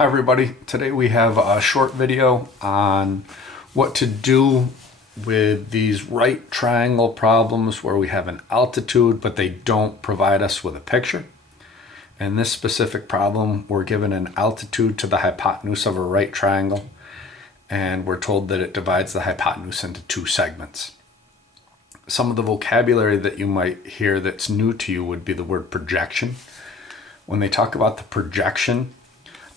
Hi everybody, today we have a short video on what to do with these right triangle problems where we have an altitude but they don't provide us with a picture. In this specific problem, we're given an altitude to the hypotenuse of a right triangle and we're told that it divides the hypotenuse into two segments. Some of the vocabulary that you might hear that's new to you would be the word projection. When they talk about the projection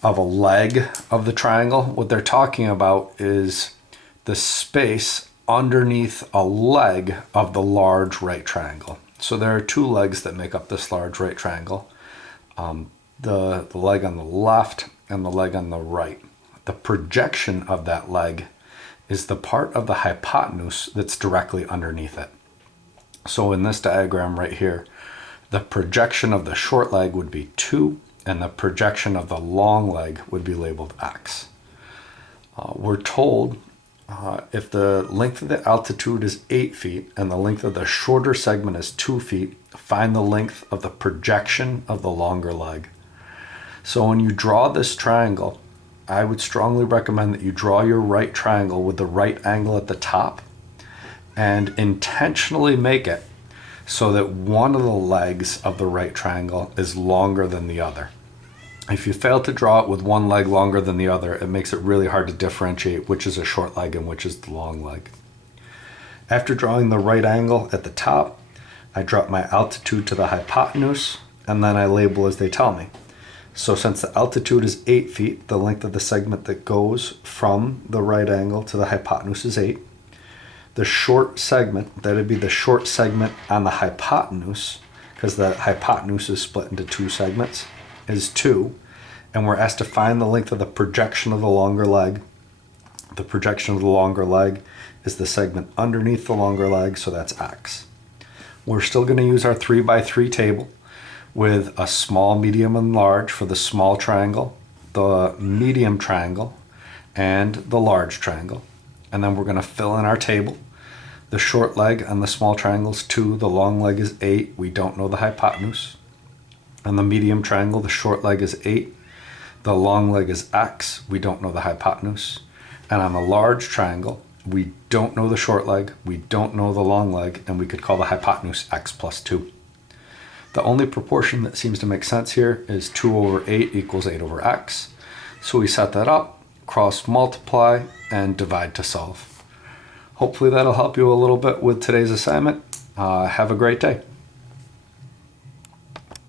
of a leg of the triangle, what they're talking about is the space underneath a leg of the large right triangle. So there are two legs that make up this large right triangle, the leg on the left and the leg on the right. The projection of that leg is the part of the hypotenuse that's directly underneath it. So in this diagram right here, the projection of the short leg would be 2, and the projection of the long leg would be labeled x. We're told if the length of the altitude is 8 feet and the length of the shorter segment is 2 feet, find the length of the projection of the longer leg. So when you draw this triangle, I would strongly recommend that you draw your right triangle with the right angle at the top and intentionally make it so that one of the legs of the right triangle is longer than the other. If you fail to draw it with one leg longer than the other, it makes it really hard to differentiate which is a short leg and which is the long leg. After drawing the right angle at the top, I drop my altitude to the hypotenuse and then I label as they tell me. So since the altitude is 8 feet, the length of the segment that goes from the right angle to the hypotenuse is 8. The short segment, that would be the short segment on the hypotenuse, because the hypotenuse is split into two segments, is 2. And we're asked to find the length of the projection of the longer leg. The projection of the longer leg is the segment underneath the longer leg, so that's x. We're still going to use our 3x3 table with a small, medium, and large for the small triangle, the medium triangle, and the large triangle. And then we're going to fill in our table. The short leg on the small triangle is 2, the long leg is 8, we don't know the hypotenuse. On the medium triangle, the short leg is 8, the long leg is x, we don't know the hypotenuse. And on the large triangle, we don't know the short leg, we don't know the long leg, and we could call the hypotenuse x plus 2. The only proportion that seems to make sense here is 2 over 8 equals 8 over x. So we set that up, cross multiply, and divide to solve. Hopefully that'll help you a little bit with today's assignment. Have a great day.